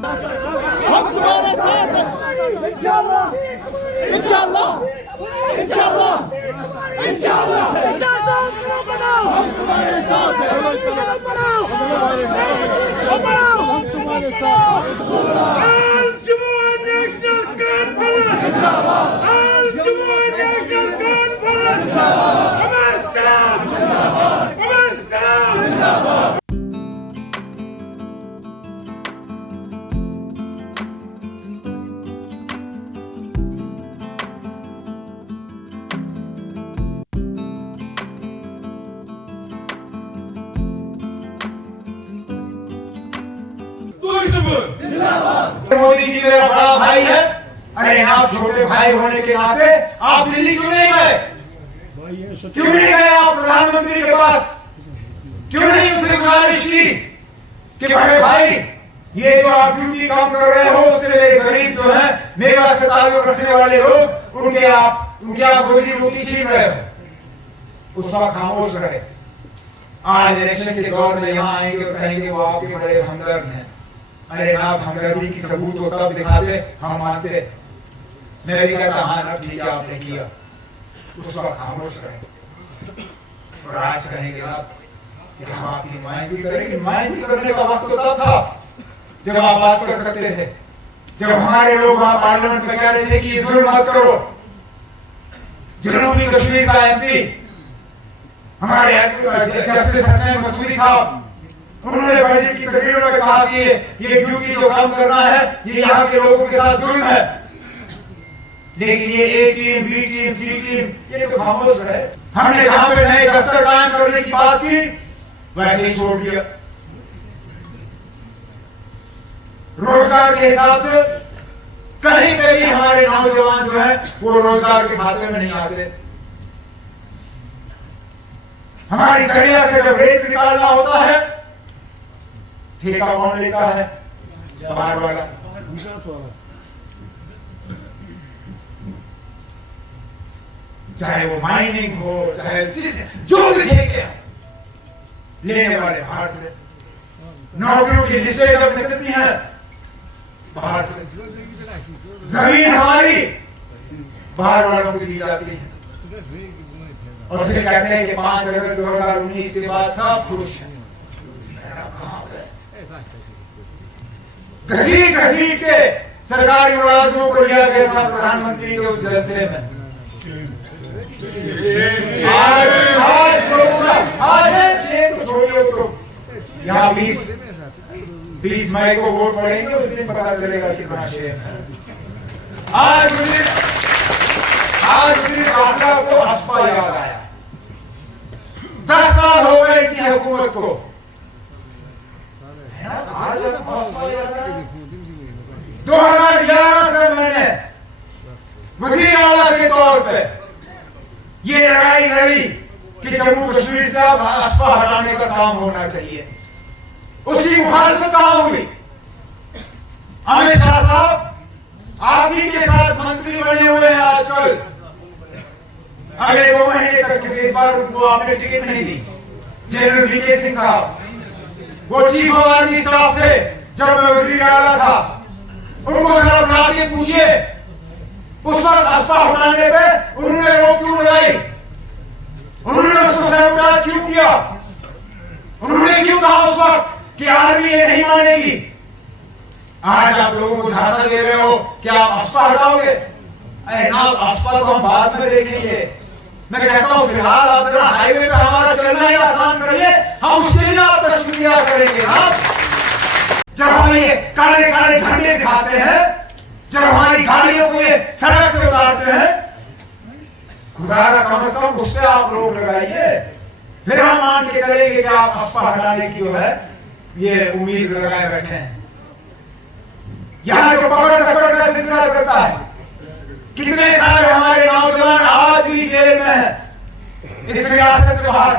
हम तुम्हारे साथ हैं। इंशाअल्लाह इंशाअल्लाह इंशाअल्लाह इंशाअल्लाह बनाओ। हम तुम्हारे साथ हैं। बनाओ हम तुम्हारे साथ हैं। Al-Jumu'ah National Conference जिंदाबाद। Al-Jumu'ah National Conference जिंदाबाद। अमर सलाम जिंदाबाद। अमर सलाम जिंदाबाद। मोदी जी मेरा बड़ा भाई है। अरे आप छोटे भाई होने के नाते आप दिल्ली क्यों नहीं गए? क्यों नहीं गए आप प्रधानमंत्री के पास? क्यों नहीं उनसे गुजारिश की कि बड़े भाई ये जो आप ड्यूटी काम कर रहे हो उससे गरीब जो है मेरा से ताल्लुक रखने वाले लोग उनके आप रोजी रोटी छीन रहे हो, उस वक्त खामोश रहे। आज इलेक्शन के दौर में यहाँ आएंगे और कहेंगे वो आपके बड़े हमदर्द हैं। अरे आप हमदर्दी की सबूत हो तब दिखाते, हम मानते। मैं भी कहता हाँ ना ठीक है आपने किया, उस वक्त खामोश रहे। और आज कहेंगे आप कि हम आपकी नुमाइंदगी करेंगे। नुमाइंदगी करने का वक्त तो तब था जब आप बात कर सकते थे, जब हमारे लोग वहां पार्लियामेंट में कह रहे थे कि जुल्म मत करो। जनूबी कश्मीर का एमपी हमारे जस्टिस हसन मसूदी साहब, उन्होंने बजट की तकरीर में कहा कि ये ड्यूटी जो काम करना है ये यहाँ के लोगों के साथ जुल्म है। लेकिन ये ए टीम, बी टीम, सी टीम ये तो खामोश रहे। हमने जहां पे नए दफ्तर कायम करने की बात की वैसे ही छोड़ दिया। रोजगार के हिसाब से कहीं पे भी हमारे नौजवान जो है वो रोजगार के खाते में नहीं आते। हमारी दरिया से जब रेत निकालना होता है ठेका कौन लेता है? बाहर वाला। चाहे वो माइनिंग हो, चाहे जो भी ठेके लेने वाले बाहर से। नौकरियों की लिस्टें जब निकलती हैं बाहर से। जमीन हमारी बाहर वालों को दी जाती है और फिर कहते हैं कि 5 अगस्त 2019 के बाद सब खुश हैं। घसीट घसीट के सरकारी मुलाजिमों को लिया गया था प्रधानमंत्री के उस जलसे में। आज छोड़िए तो यहाँ 20 मई को वोट पड़ेंगे, उस दिन पता चलेगा कितना शेर है। आज बांदा को हस्पा याद आया। 10 साल हो गए इनकी हुकूमत को। 2011 से मैंने वजीर आला के तौर पे ये लड़ाई लड़ी कि जम्मू कश्मीर से अब हस्पा हटाने का काम होना चाहिए। उसकी मुखालफत कहां हुई? अमित शाह साहब आप ही के साथ मंत्री बने हुए हैं आजकल। अगले 2 महीने तक इस बार उनको आपने टिकट नहीं दी। जनरल वीके सिंह साहब वो चीफ ऑफ आर्मी स्टाफ थे जब मैं वजीर आला था। उनको जरा बुला के पूछिए उस वक्त हस्पा उठाने पे उन्होंने रोक क्यों लगाई? उन्होंने उसको सैबोटाज क्यों किया? उन्होंने क्यों कहा उस वक्त कि आर्मी ये नहीं मानेगी? आज आप लोगों को झांसा दे रहे हो कि आप हस्पा हटाओगे। अरे ना, हस्पा तो हम बाद में देखेंगे। मैं कहता हूं फिलहाल आप जरा हाईवे पे हमारा चलना ही आसान करिए, हम उसके लिए आपका शुक्रिया करेंगे। जब हम ये काले काले झंडे दिखाते हैं, जब हमारी गाड़ियों को ये सड़क से उतारते हैं, खुदारा कम से कम उस पर आप रोक लगाइए। फिर हम मान के चलेंगे कि आप हस्पा हटाने की जो है ये उम्मीद लगाए बैठे हैं। यहाँ जो पकड़ धकड़ का सिलसिला चलता है, कितने सारे हमारे नौजवान आज भी जेल में हैं इस रियासत से बाहर।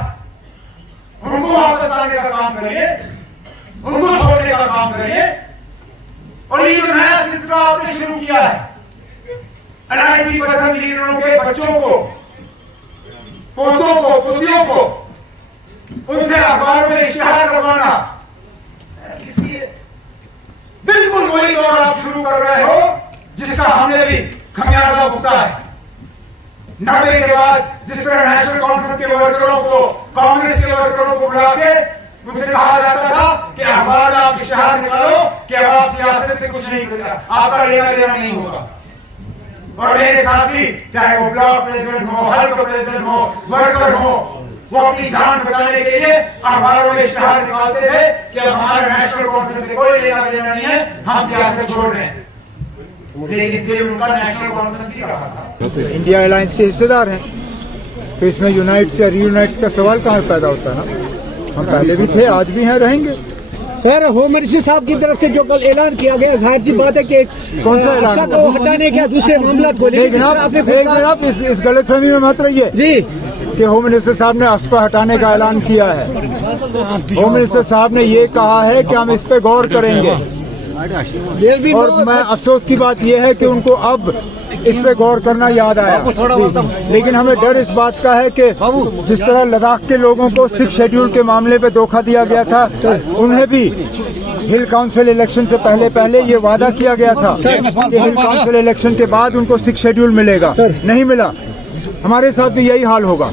उनको वापस आने का काम करिए, उनको छोड़ने का काम करिए। और ये जो नया सिलसिला आपने शुरू किया है अलायदी पसंद लीडरों के बच्चों को, पोतों को, पुतियों को उनसे अखबारों में इश्तिहार करवाना, बिल्कुल वही दौर आप शुरू कर रहे हो जिसका हमने भी खमियाजा भुगता है। 90 के बाद जिस तरह नेशनल कॉन्फ्रेंस के वर्करों को, कांग्रेस के वर्करों को बुला के उनसे कहा जाता था कि अखबार में आप इश्तिहार निकालो कि अब आप सियासत से कुछ नहीं करेगा, आपका लेना देना नहीं होगा। और मेरे साथी, चाहे वो ब्लॉक प्रेसिडेंट हो, हल्का प्रेसिडेंट हो, वर्कर हो, वो अपनी जान बचाने के लिए अखबारों में इश्तिहार निकालते थे कि अब हमारे नेशनल कॉन्फ्रेंस से कोई लेना देना नहीं है, हम सियासत छोड़ रहे हैं। लेकिन दिल उनका नेशनल कॉन्फ्रेंस ही रहा था। इंडिया अलायंस के हिस्सेदार हैं, तो इसमें यूनाइट्स या रीयूनाइट्स का सवाल कहाँ पैदा होता है ना। हम पहले भी थे, आज भी हैं, रहेंगे। सर, होम मिनिस्टर साहब की तरफ से जो कल ऐलान किया गया, जाहिर सी बात है कि कौन सा ऐलान को हटाने के दूसरे मामला को लेकर आप इस गलतफहमी में मत रहिए जी कि होम मिनिस्टर साहब ने अफस्पा हटाने का ऐलान किया है। होम मिनिस्टर साहब ने ये कहा है कि हम इस पे गौर करेंगे, और मैं अफसोस की बात यह है कि उनको अब इस पे गौर करना याद आया। लेकिन हमें डर इस बात का है कि जिस तरह लद्दाख के लोगों को 6 शेड्यूल के मामले पे धोखा दिया गया था, उन्हें भी हिल काउंसिल इलेक्शन से पहले ये वादा किया गया था कि हिल काउंसिल इलेक्शन के बाद उनको 6 शेड्यूल मिलेगा, नहीं मिला। हमारे साथ भी यही हाल होगा।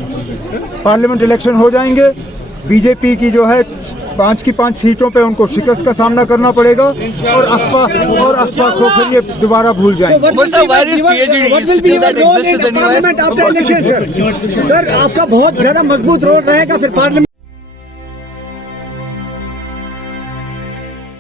पार्लियामेंट इलेक्शन हो जाएंगे, बीजेपी की जो है 5 की 5 सीटों पे उनको शिकस्त का सामना करना पड़ेगा, और अफवाह को फिर ये दोबारा भूल जाएंगे। सर, आपका बहुत ज्यादा मजबूत रोल रहेगा फिर पार्लियामेंट